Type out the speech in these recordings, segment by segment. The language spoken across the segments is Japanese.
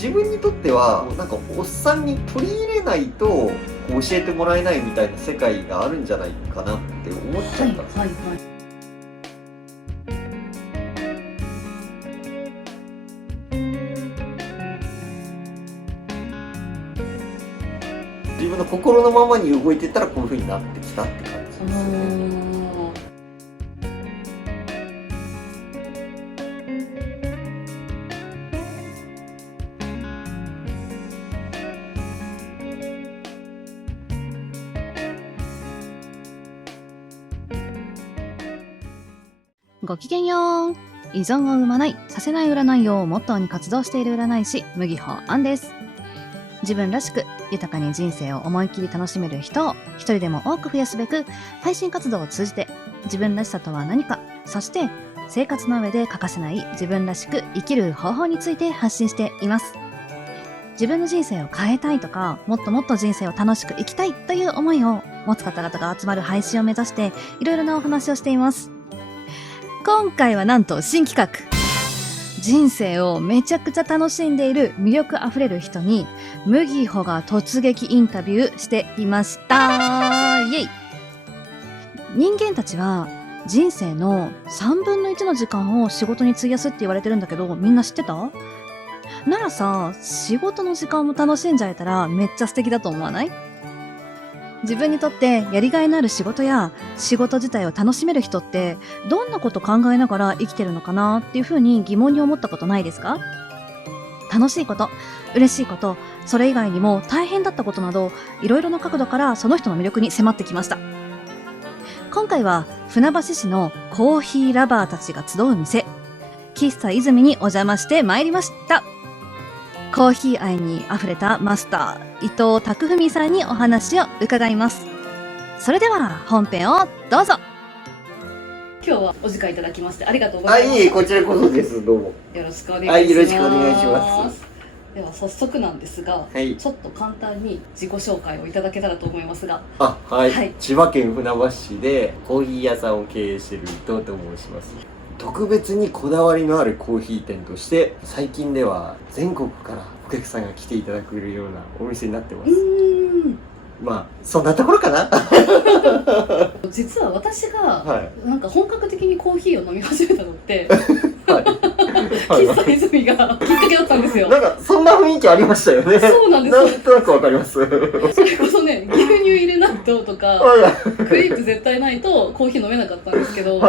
自分にとってはなんかおっさんに取り入れないとこう教えてもらえないみたいな世界があるんじゃないかなって思っちゃったんですよ。自分の心のままに動いてたらこういう風になってきたって感じですよね。ごきげんよう。依存を生まない、させない占いをモットーに活動している占い師、麦穂杏です。自分らしく豊かに人生を思いっきり楽しめる人を一人でも多く増やすべく、配信活動を通じて自分らしさとは何か、そして生活の上で欠かせない自分らしく生きる方法について発信しています。自分の人生を変えたいとか、もっともっと人生を楽しく生きたいという思いを持つ方々が集まる配信を目指して、いろいろなお話をしています。今回はなんと新企画。人生をめちゃくちゃ楽しんでいる魅力あふれる人に麦穂が突撃インタビューしていました。イエイ。人間たちは人生の3分の1の時間を仕事に費やすって言われてるんだけど、みんな知ってた？ならさ、仕事の時間も楽しんじゃえたらめっちゃ素敵だと思わない？自分にとってやりがいのある仕事や仕事自体を楽しめる人ってどんなこと考えながら生きてるのかなっていうふうに疑問に思ったことないですか？楽しいこと、嬉しいこと、それ以外にも大変だったことなど、いろいろな角度からその人の魅力に迫ってきました。今回は船橋市のコーヒーラバーたちが集う店、喫茶泉にお邪魔してまいりました。コーヒー愛にあふれたマスター伊藤拓文さんにお話を伺います。それでは本編をどうぞ。今日はお時間いただきましてありがとうございます。いい、こちらこそです。どうもよろしくお願いします。よろしくお願いします。では早速なんですが、ちょっと簡単に自己紹介をいただけたらと思いますが。千葉県船橋市でコーヒー屋さんを経営している伊藤と申します。特別にこだわりのあるコーヒー店として最近では全国からお客さんが来ていただけるようなお店になってます。まあそんなところかな。実は私がなんか本格的にコーヒーを飲み始めたのって喫茶泉がきっかけだったんですよ。なんかそんな雰囲気ありましたよね。そうなんです。なんとなくわかります。それこそね、牛乳入れないととかクリープ絶対ないとコーヒー飲めなかったんですけど、美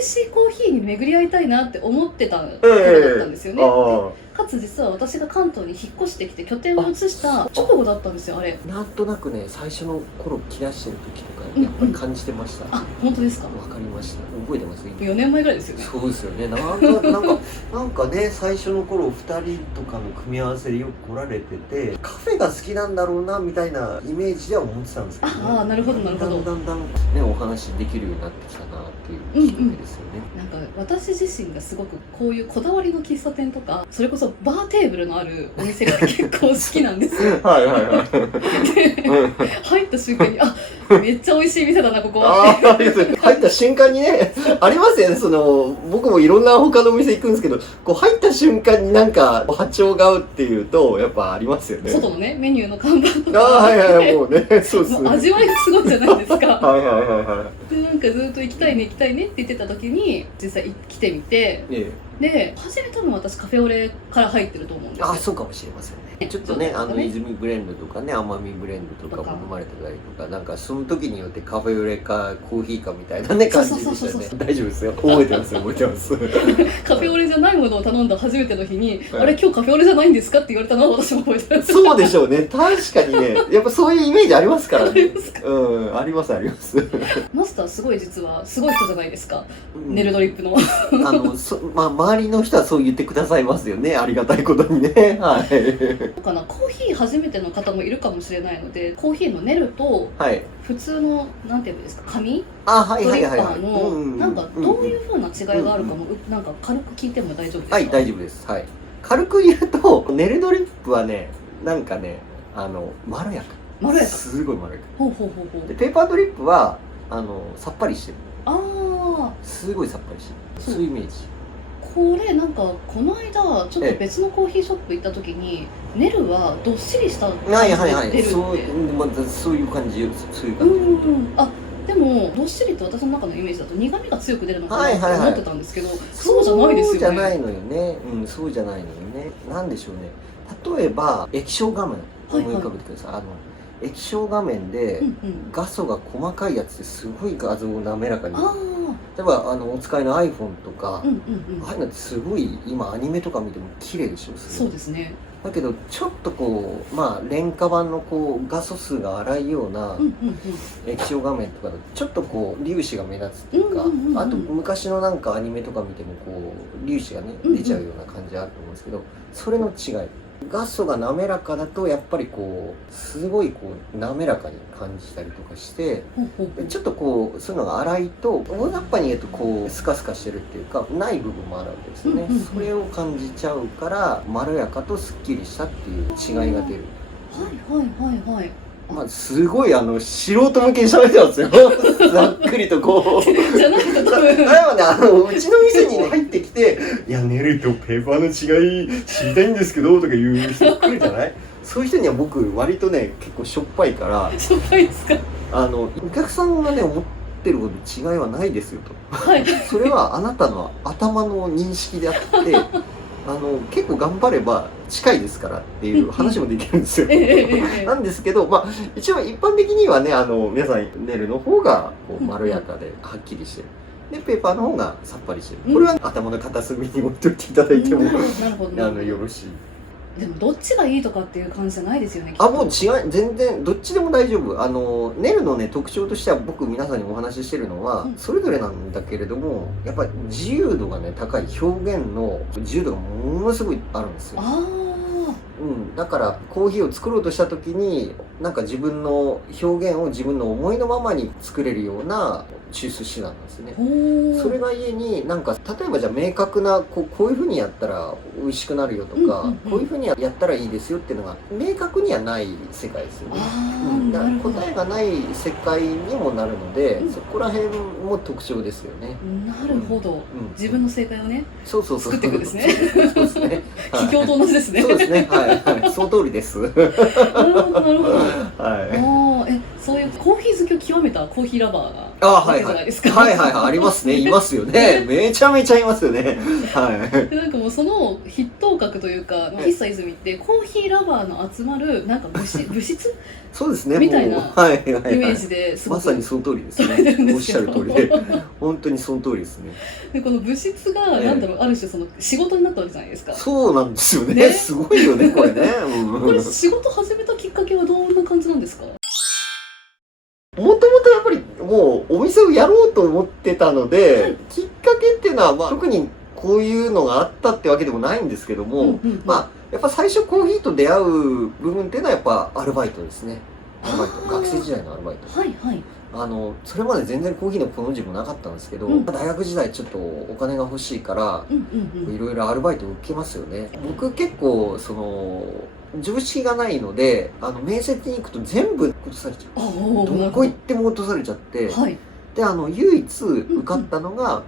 味しいコーヒーに巡り合いたいなって思ってた頃だったんですよね。かつ実は私が関東に引っ越してきて拠点を移した直後だったんですよ、あれ。なんとなくね、最初の頃来だしてる時とかやっぱり感じてました。あ、本当ですか？わかりました。覚えてます？ 4 年前ぐらいですよね。そうですよね。なんかね、最初の頃2人とかの組み合わせでよく来られてて、カフェが好きなんだろうなみたいなイメージでは思ってたんですけど、ね、ああ、なるほどなるほど。だんだんね、お話できるようになってきたなっていうきっかけですよね。なんか私自身がすごくこういうこだわりの喫茶店とか、それこそバーテーブルのあるお店が結構好きなんですよ。で、入った瞬間にめっちゃ美味しい店だなここはって。入った瞬間にね、ありますよね。僕もいろんな他のお店行くんですけど、こう入った瞬間になんか波長が合うっていうとやっぱありますよね。外のねメニューの看板とか、もうね、そうですね。味わいがすごいじゃないですか。でなんかずっと行きたいねって言ってた時に実際来てみて、で初め多分私カフェオレから入ってると思うんですよ。そうかもしれませんね。ちょっとね、泉ブレンドとかね、甘みブレンドとかも飲まれてたりとか、なんかその時によってカフェオレかコーヒーかみたいなね感じでしたね。大丈夫ですよ。覚えてますカフェオレじゃないものを頼んだ初めての日に、あれ今日カフェオレじゃないんですかって言われたのは私も覚えてます。そうでしょうね。確かにね、やっぱそういうイメージありますからね。ありますあります。マスターすごい実はすごい人じゃないですか。ネルドリップの周りの人はそう言ってくださいますよね。ありがたいことにね。コーヒー初めての方もいるかもしれないので、コーヒーのネルと普通のなんていうんですか、紙ドリッパーのなんかどういう風な違いがあるかもなんか軽く聞いても大丈夫ですか？大丈夫です。軽く言うとネルドリップはね、なんかね、まろやか、すごいまろやかで、ペーパードリップはさっぱりしてる、すごいさっぱりしてる、そういうイメージ。これなんかこの間ちょっと別のコーヒーショップ行った時にネルはどっしりした感じはいはいはいで出るって、そういう感じそういう感じ、うんうん、あでもどっしりと私の中のイメージだと苦味が強く出るのかなと思ってたんですけど、そうじゃないですよね。そうじゃないのよね。そうじゃないのよね。なんでしょうね。例えば液晶画面思い浮かべてください。液晶画面で画素が細かいやつですごい画像を滑らかに、例えばお使いの iPhone とか、ああいうのってすごい今アニメとか見ても綺麗でしょ。そうですね。だけどちょっとこう廉価版のこう画素数が荒いような液晶画面とかだとちょっとこう粒子が目立つっていうか、あと昔のなんかアニメとか見てもこう粒子がね出ちゃうような感じあると思うんですけど、それの違い、画素が滑らかだとやっぱりこうすごいこう滑らかに感じたりとかして、ちょっとこうそういうのが荒いと大雑把に言うとこうスカスカしてるっていうかない部分もあるわけですよね。それを感じちゃうからまろやかとすっきりしたっていう違いが出る。すごい素人向けに喋ってますよ。ざっくりとこう。じゃないと多分。例えばね、うちの店に入ってきて、いや、ネルとペーパーの違い知りたいんですけど、とか言う人来るじゃない？そういう人には僕、割とね、結構しょっぱいから、しょっぱいですか？お客さんがね、思ってること違いはないですよと。はい。それはあなたの頭の認識であって、結構頑張れば近いですからっていう話もできるんですよ。なんですけど、一応一般的にはね、皆さんネルの方がこうまろやかではっきりしてる。で、ペーパーの方がさっぱりしてる。これは頭の片隅に置いておいていただいても、よろしい。でもどっちがいいとかっていう感じじゃないですよね。もう全然どっちでも大丈夫。ネルのね特徴としては僕皆さんにお話ししてるのは、それぞれなんだけれども、やっぱり自由度がね高い、表現の自由度がものすごいあるんですよ。だからコーヒーを作ろうとした時になんか自分の表現を自分の思いのままに作れるような抽出手段なんですね。それが家になんか例えばじゃあ明確なこういうふうにやったら美味しくなるよとか、こういうふうにやったらいいですよっていうのが明確にはない世界ですよね。だから答えがない世界にもなるので、そこら辺も特徴ですよね。なるほど。自分の正解をね、作っていくんですね。そうですね。秘境と同じですね。そうですね。その通りです。なるほどなるほど。そういうコーヒー好きを極めたコーヒーラバーがいるじゃないですか。ありますね。いますよね。めちゃめちゃいますよね。でなんかもうその筆頭格というか喫茶泉ってコーヒーラバーの集まるなんか物質そうですね。みたいなイメージでまさにその通りですね。おっしゃる通りで、本当にその通りですね。でこの物質がなんだろう、ある種その仕事になったわけじゃないですか。そうなんですよね。すごいよねこれね。これ仕事始めたきっかけはどんな感じなんですか？もともとやっぱりもうお店をやろうと思ってたので、きっかけっていうのは特にこういうのがあったってわけでもないんですけども、やっぱ最初コーヒーと出会う部分っていうのはやっぱアルバイトですね。アルバイト、学生時代のアルバイト。それまで全然コーヒーのこの字もなかったんですけど、大学時代ちょっとお金が欲しいからいろいろアルバイトを受けますよね。僕結構常識がないので面接に行くと全部落とされちゃう。どこ行っても落とされちゃって、で唯一受かったのが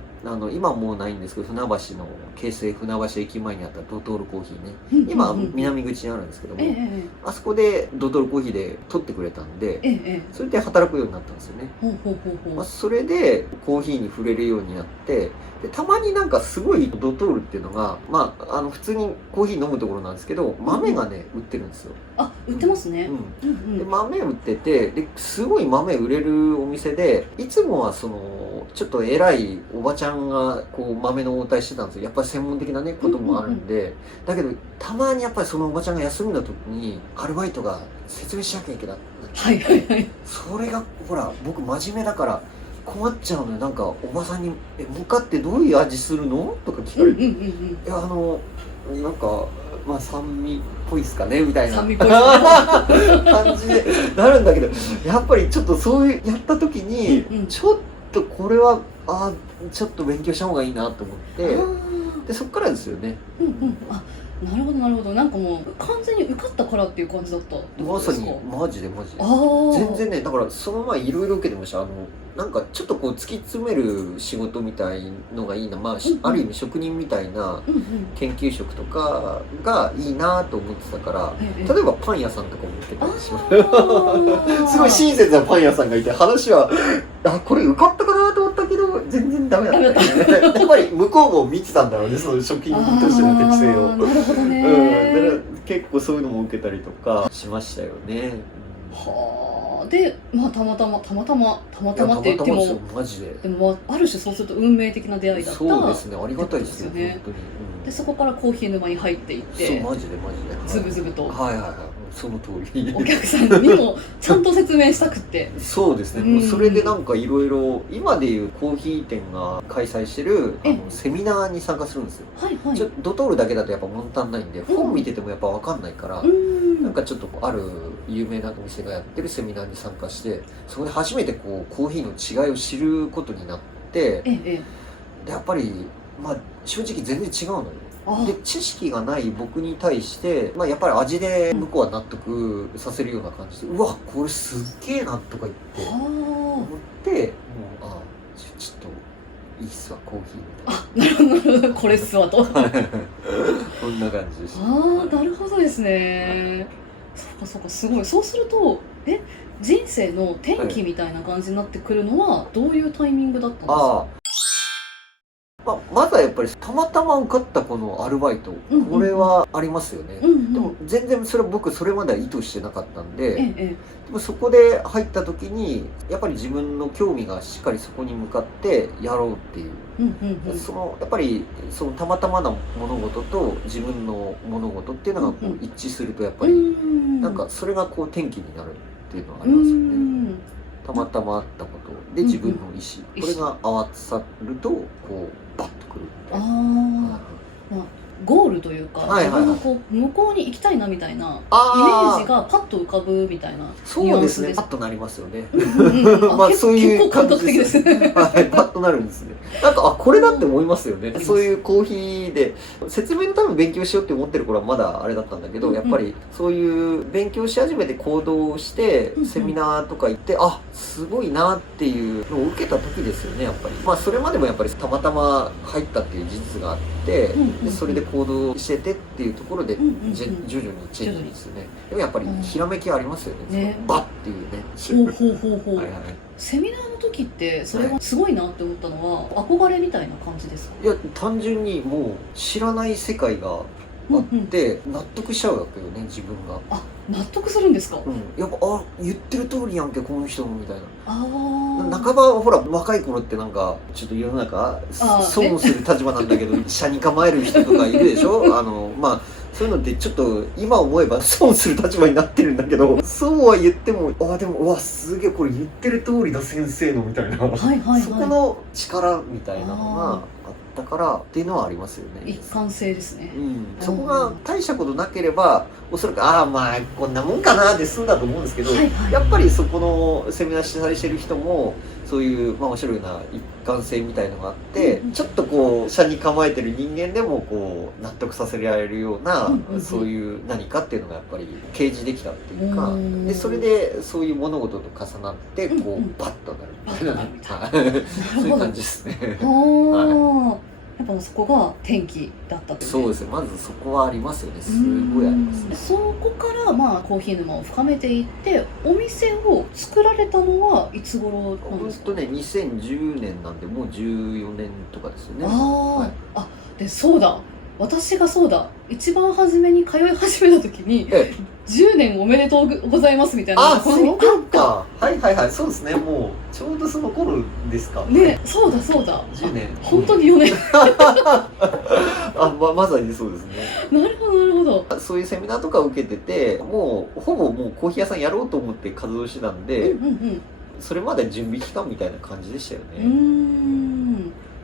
今もうないんですけど、船橋の京成船橋駅前にあったドトールコーヒーね、今南口にあるんですけども、あそこでドトールコーヒーで取ってくれたんで、それで働くようになったんですよね。それでコーヒーに触れるようになって、でたまになんかすごいドトールっていうのが普通にコーヒー飲むところなんですけど、豆がね売ってるんですよ。売ってますね。で豆売ってて、ですごい豆売れるお店で、いつもはちょっと偉いおばちゃんがこう豆の応対してたんですよ。やっぱり専門的なねこともあるんで、だけどたまにやっぱりそのおばちゃんが休みの時にアルバイトが説明しなきゃいけない。それがほら僕真面目だから困っちゃうのよ。なんかおばさんに「モカってどういう味するの？」とか聞かれて「いやなんか酸味っぽいっすかね」みたいな感じでなるんだけど、やっぱりちょっとそういうやった時にちょっとこれはちょっと勉強した方がいいなと思って、でそっからですよね。なるほどなるほど。なんかもう完全に受かったからっていう感じだったってことですか？まさにマジで全然ね。だからその前いろいろ受けてました。なんかちょっとこう突き詰める仕事みたいのがいいな、まあ、ある意味職人みたいなうんうん研究職とかがいいなと思ってたからええ例えばパン屋さんとかも受けたりしますあーすごい親切なパン屋さんがいて話はこれ受かったかなと思ったけど全然ダメだったねやっぱり向こうも見てたんだろうねその職人としての適性を。なるほどね、だから結構そういうのも受けたりとかしましたよね。はあでまあたまたまって言ってもたまたまですよマジで。でもある種そうすると運命的な出会いだったそうですねありがたいですよですよね本当に。でそこからコーヒー沼に入っていっそうてマジでマジで。ズブズブとはいはいはいその通り。お客さんにもちゃんと説明したくってそうですね、もうそれでなんかいろいろ今でいうコーヒー店が開催してるセミナーに参加するんですよ。はいはいドトールだけだとやっぱ物足んないんで本見ててもやっぱ分かんないから、なんかちょっとある有名なお店がやってるセミナーに参加してそこで初めてこうコーヒーの違いを知ることになってえでやっぱりまあ正直全然違うのよ。あで知識がない僕に対して、まあ、やっぱり味で向こうは納得させるような感じで、うわこれすっげえなとか言って思はってもうちょっといいっすわコーヒーみあなるほどなるほどこれっすわとたいなこんな感じでした。ああなるほどですねそうかそうかすごいそうすると人生の転機みたいな感じになってくるのはどういうタイミングだったんですかあまずはやっぱりたまたま受かったこのアルバイト、うんうんこれはありますよね、うんうんでも全然僕それまでは意図してなかったんで、えでもそこで入った時にやっぱり自分の興味がしっかりそこに向かってやろうっていう、うんうんそのやっぱりそのたまたまな物事と自分の物事っていうのがこうんううん一致するとやっぱうりんなんかそれがこう転機になるっていうのはあうりますよね。んたまたまあったことで自分の意思、これが合わさるとこうバッとくるみたいな。ああまあゴールというか、はいはいはい自分がこう向こうに行きたいなみたいなイメあージがパッと浮かぶみたいなそうですねニュアンスパッとなりますよね。うんうんまあそういう結構感感じ覚的ですねはい、パッとなるんですね。なんかこれだって思いますよね。そういうコーヒーで説明のために勉強しようって思ってる頃はまだあれだったんだけど、うんうんやっぱりそういう勉強し始めて行動してうんうんセミナーとか行って、すごいなっていうのを受けた時ですよねやっぱり。まあそれまでもやっぱりたまたま入ったっていう事実があって、うんうんうんでそれで行動しててっていうところで、うんうんうん徐々にチェンジですよね。でもやっぱりひらめきありますよね。ねバッっていうね。ほうほうほうほう、はいはい。セミナーの時ってそれがすごいなって思ったのは憧れみたいな感じですかいや単純にもう知らない世界があって納得しちゃうわけよね自分が。あ納得するんですか、やっぱ言ってる通りやんけこの人もみたいな。あ半ばほら若い頃ってなんかちょっと世の中損をする立場なんだけど車に構える人とかいるでしょまあそういうのってちょっと今思えば損する立場になってるんだけどそうは言ってもでもうわすげえこれ言ってる通りだ先生のみたいな、はいはいはいそこの力みたいなのがあったからっていうのはありますよね。一貫性ですね、そこが大したことなければおそらくまあこんなもんかなで済んだと思うんですけど、はいはいやっぱりそこのセミナー主催してる人もそういう、面白いな一貫性みたいのがあって、うんうんちょっとこう車に構えてる人間でもこう納得させられるような、うんうんうんそういう何かっていうのがやっぱり掲示できたっていうか、うんでそれでそういう物事と重なってこう、うんうんバッとなるみたいな、バッとなるみたいなはいそういうなる感じですね。ほどやっぱそこが転機だったというそうですねまずそこはありますよねすごいありますね。そこからコーヒー沼を深めていってお店を作られたのはいつ頃なんですか2010年なんでもう14年とかですよね。でそうだ私が一番初めに通い始めた時に10年おめでとうございますみたいなそうかはいそうですねもうちょうどその頃ですかねそうだ10年本当に4年まさにそうですね。なるほどなるほどそういうセミナーとか受けててほぼもうコーヒー屋さんやろうと思って活動してたんで、それまで準備期間みたいな感じでしたよね。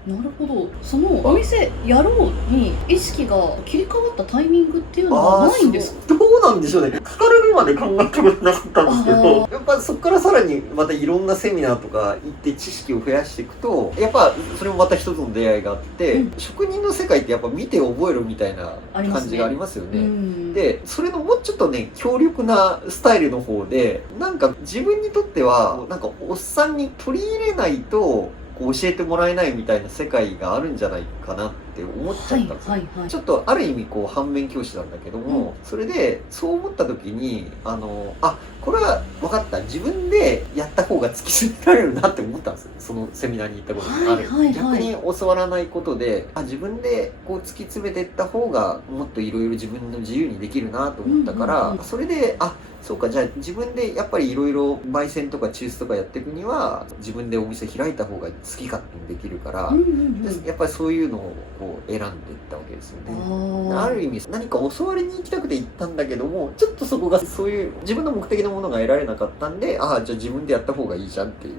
なるほどそのお店やろうに意識が切り替わったタイミングっていうのはないんですか？どうなんでしょうねかかるまで考えたことなかったんですけどやっぱそこからさらにまたいろんなセミナーとか行って知識を増やしていくとやっぱそれもまた一つの出会いがあって、職人の世界ってやっぱ見て覚えるみたいな感じがありますよね。でそれのもうちょっとね強力なスタイルの方で、なんか自分にとってはなんかおっさんに取り入れないとこう教えてもらえないみたいな世界があるんじゃないかなって思っちゃったんですよ、はいはいはい、ちょっとある意味こう反面教師なんだけども、それでそう思った時にこれは分かった、自分でやった方が突き詰められるなって思ったんですよ。そのセミナーに行ったことがある、はいはいはい、逆に教わらないことで自分でこう突き詰めていった方がもっといろいろ自分の自由にできるなと思ったから、うんうんうん、それでそうか、じゃあ自分でやっぱりいろいろ焙煎とか抽出とかやっていくには自分でお店開いた方が好き勝手にできるから、うんうんうん、やっぱりそういうのをこう選んでいったわけですよね。ある意味何か教わりに行きたくて行ったんだけども、ちょっとそこがそういう自分の目的のものが得られなかったんで、じゃあ自分でやった方がいいじゃんっていう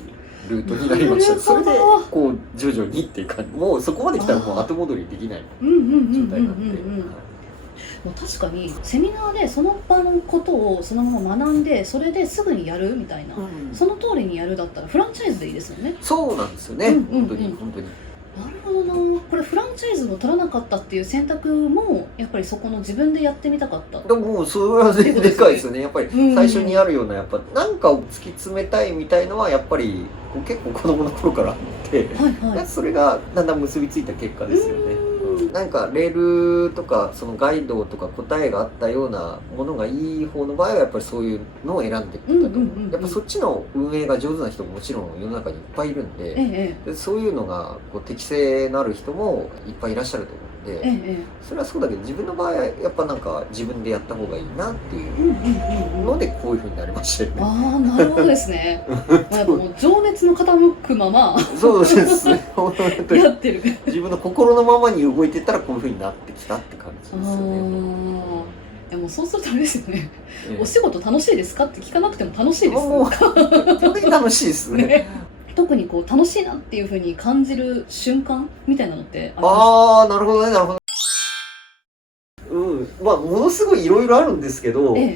ルートになりました。それでこう徐々にっていう感じ、もうそこまで来たらもう後戻りできない状態なんで。もう確かにセミナーでその場のことをそのまま学んで、それですぐにやるみたいな、その通りにやるだったらフランチャイズでいいですよね。そうなんですよね、本当に本当に。なるほどな。これフランチャイズを取らなかったっていう選択もやっぱりそこの自分でやってみたかった。でもそれはでかいですよね。やっぱり最初にあるようなやっぱ何かを突き詰めたいみたいのはやっぱり結構子供の頃からあって、はいはい、それがだんだん結びついた結果ですよね。なんかレールとかそのガイドとか答えがあったようなものがいい方の場合はやっぱりそういうのを選んでいったと思う。やっぱそっちの運営が上手な人ももちろん世の中にいっぱいいるんで、そういうのがこう適性のある人もいっぱいいらっしゃると思うんで、それはそうだけど自分の場合はやっぱなんか自分でやった方がいいなっていうのでこういう風になりましたよね。ああ、なるほどですね。やっぱもう情熱の傾くままそうですね。やってる。自分の心のままに動いてたらこういう風になってきたって感じですよね。でもそうするとあれですよね、お仕事楽しいですかって聞かなくても楽しいです。もう本当に楽しいですね。特にこう楽しいなっていう風に感じる瞬間みたいなのってありますか？ああ、なるほどね、なるほど。まあものすごいいろいろあるんですけど、例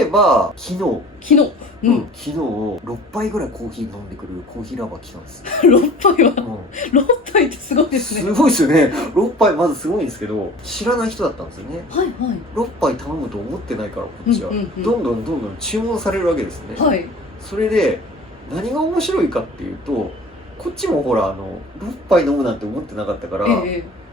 えば昨日昨日6杯ぐらいコーヒー飲んでくるコーヒーラバー来たんですよ。6杯は、6杯ってすごいですね。すごいですよね。6杯まずすごいんですけど、知らない人だったんですよね。はいはい。6杯頼むと思ってないからこっちは、どんどん注文されるわけですね。はい。それで何が面白いかっていうと、こっちもほら6杯飲むなんて思ってなかったから、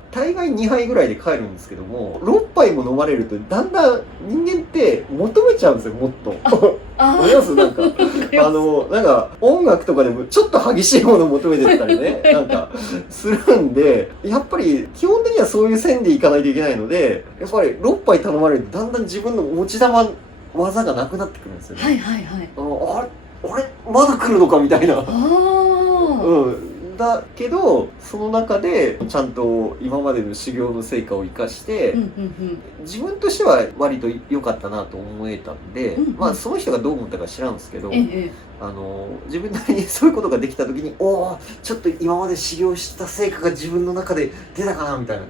大概2杯ぐらいで帰るんですけども、6杯も飲まれるとだんだん人間って求めちゃうんですよ、もっと。わかります？なんかなんか音楽とかでもちょっと激しいものを求めてったりねなんかするんで、やっぱり基本的にはそういう線でいかないといけないので、やっぱり6杯頼まれるとだんだん自分の持ち玉技がなくなってくるんですよね。はいはいはい。あれまだ来るのかみたいな。だけどその中でちゃんと今までの修行の成果を生かして、自分としては割と良かったなと思えたんで、まあその人がどう思ったか知らんですけど、自分なりにそういうことができた時に、ちょっと今まで修行した成果が自分の中で出たかなみたいな。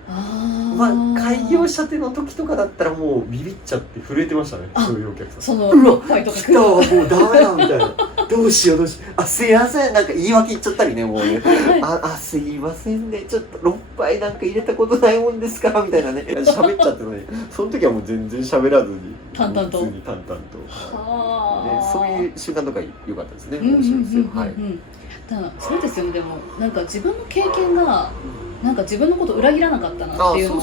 まあ開業したての時とかだったらもうビビっちゃって震えてましたね、そういうお客さん。その6杯とか来たわ、もうダメだみたいな。どうしようすいません、なんか言い訳言っちゃったりね、もうね。すいませんね、ちょっと6杯なんか入れたことないもんですからみたいなね、喋っちゃってね、その時はもう全然喋らずに淡々と普通に淡々と、そういう習慣とか良かったですね。面白いですよ。はい。そうですよね。でもなんか自分の経験がなんか自分のことを裏切らなかったなっていうのを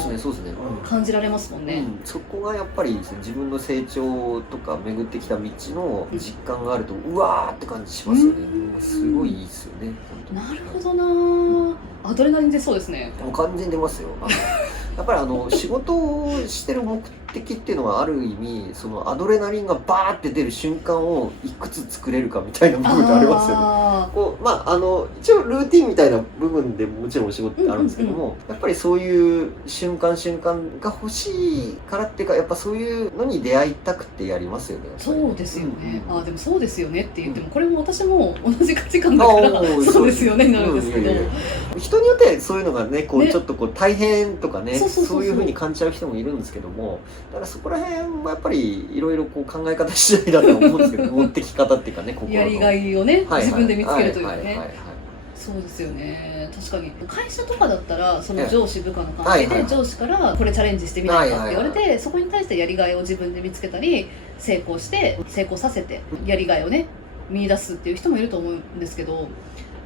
感じられますもんね。そこがやっぱり自分の成長とか巡ってきた道の実感があると、うわーって感じしますよね。すごいいいですよね。なるほどな。アドレナリン出そうですね。もう完全に出ますよ。やっぱり仕事をしてる目的っていうのはある意味そのアドレナリンがバーって出る瞬間をいくつ作れるかみたいな部分ってありますよね。こう一応ルーティンみたいな部分でもちろんお仕事ってあるんですけども、やっぱりそういう瞬間が欲しいからっていうか、やっぱそういうのに出会いたくてやりますよね。そうですよね。でもそうですよねって言っても、これも私も同じ価値観だからそうですよねになるんですけど、人によってそういうのがね、こうちょっとこう大変とかね、そういう風に感じちゃう人もいるんですけども、だからそこら辺はやっぱりいろいろこう考え方次第だと思うんですけど、持ってき方っていうかね、やりがいをね、自分で見つけるというかね。そうですよね。確かに会社とかだったらそのええ上司部下の関係はいはいはいで上司からこれチャレンジしてみないかって言われはいて、そこに対してやりがいを自分で見つけたり成功させてやりがいをね見出すっていう人もいると思うんですけど、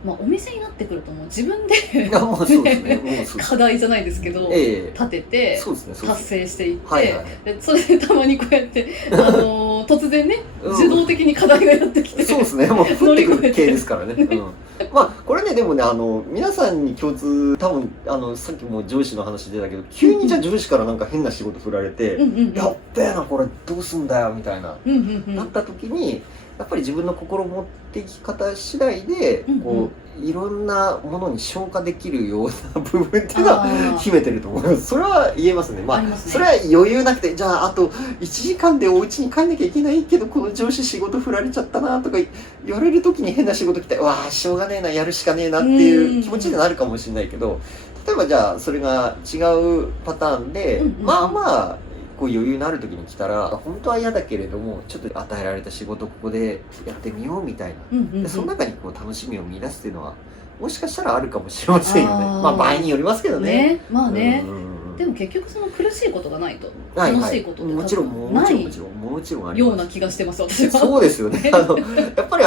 まあ、お店になってくるともう自分であもうそうですねもうそうです課題じゃないですけど、ええ立ててそうですねそうで達す成していって、はいはいでそれでたまにこうやって、突然ね、うん自動的に課題がやってきてそうですね、もう降ってくる系ですからね。まあこれねでもね皆さんに共通多分さっきも上司の話出たけど急にじゃあ上司からなんか変な仕事振られて、うんうんうんやっべえなこれどうすんだよみたいな、うんうんうんなった時にやっぱり自分の心持っていき方次第で、うんうんこういろんなものに消化できるような部分っていうのはあー秘めてると思います。それは言えますね。まあありますねそれは余裕なくてじゃああと1時間でお家に帰んなきゃいけないけどこの上司仕事振られちゃったなとか言われる時に変な仕事来てうわあしょうがねえなやるしかねえなっていう気持ちになるかもしれないけど、例えばじゃあそれが違うパターンで、うんうんまあまあこう余裕のある時に来たら本当は嫌だけれどもちょっと与えられた仕事ここでやってみようみたいな、うんうんうんでその中にこう楽しみを見出すっていうのはもしかしたらあるかもしれませんよね。あーまあ場合によりますけどね。ね、まあね、うんうんうんでも結局その苦しいことがないとはいはい楽しいことってもちろん多分ないもちろんもちろんもちろんありますような気がしてます私は。そうですよね。やっぱり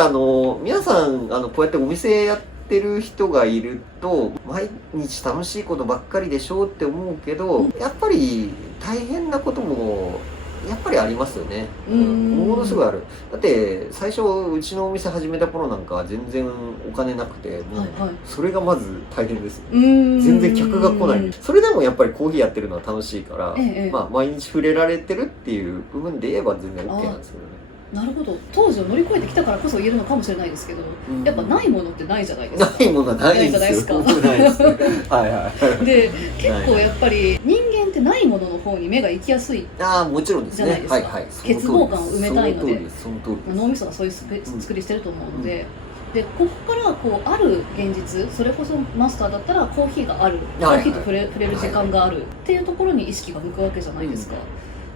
皆さんこうやってお店やってる人がいると毎日楽しいことばっかりでしょうって思うけど、やっぱり大変なこともやっぱりありますよね。ものすごいある。だって最初うちのお店始めた頃なんか全然お金なくてもうはいはいそれがまず大変です。全全然客が来ない。それでもやっぱりコーヒーやってるのは楽しいから、ええまあ毎日触れられてるっていう部分で言えば全然 OK なんですけどね。なるほど、当時を乗り越えてきたからこそ言えるのかもしれないですけど、やっぱないものってないじゃないですか。ないものはないですよ。ないじゃないないです。はいはい。で結構やっぱり人間ってないものの方に目が行きやすい、ああもちろんですね。じゃないですかはいはい。欠乏感を埋めたいのでその通りです。その通りです。脳みそがそういう作りしてると思うので、でここからこうある現実、それこそマスターだったらコーヒーがある、コはいーヒーと触れる時間があるっていうところに意識が向くわけじゃないですか。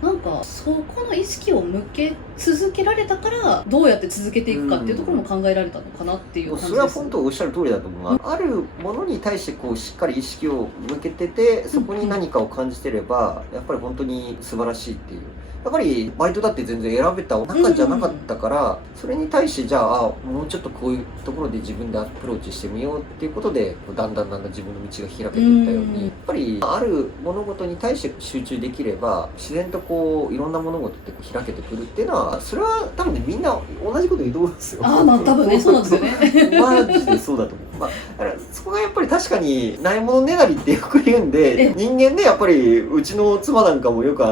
なんかそこの意識を向け続けられたからどうやって続けていくかっていうところも考えられたのかなっていう感じです。それは本当おっしゃる通りだと思う。あるものに対してこうしっかり意識を向けてて、そこに何かを感じてればやっぱり本当に素晴らしいっていう。やっぱりバイトだって全然選べた中じゃなかったから、それに対してじゃあもうちょっとこういうところで自分でアプローチしてみようっていうことでこうだんだん自分の道が開けていったように、やっぱりある物事に対して集中できれば自然とこういろんな物事ってこう開けてくるっていうのは、それは多分ねみんな同じこと言うと思うんですよ。まあ多分ねそうなんですよね。マジでそうだと思う。まあ、だからそこがやっぱり確かにないものねだりってよく言うんで、人間ねやっぱりうちの妻なんかもよく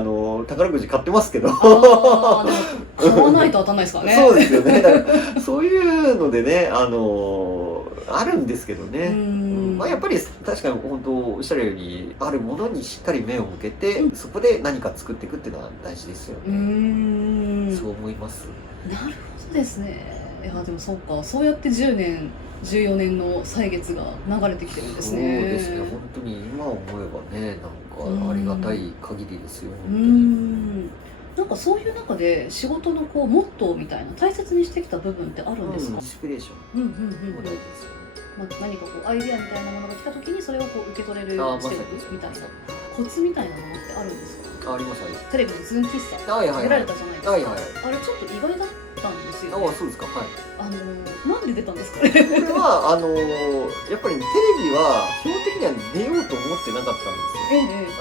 宝くじ買ってますけど。あでも買わないと当たんないですからね。そうですよね。だからそういうのでねあるんですけどね。まあ、やっぱり確かに本当おっしゃるようにあるものにしっかり目を向けて、そこで何か作っていくっていうのは大事ですよね。そう思います。なるほどですね。いやでもそうか、そうやって10年14年の歳月が流れてきてるんですね。そうですね。本当に今思えばねなんかありがたい限りですよ。本当に。なんかそういう中で仕事のこうモットーみたいな大切にしてきた部分ってあるんですか？インスピレーションも大事ですよね。何かこうアイデアみたいなものが来た時にそれをこう受け取れるようにしてるみたいなコツみたいなものってあるんですか？ありますあります。テレビのズン喫茶はいはいはい出られたじゃないですか。はいはいはい。あれちょっと意外だったんですよ、ね。あ、そうですか。はい。なんで出たんですかね。これはやっぱりテレビは基本的には出ようと思ってなかったんですよ。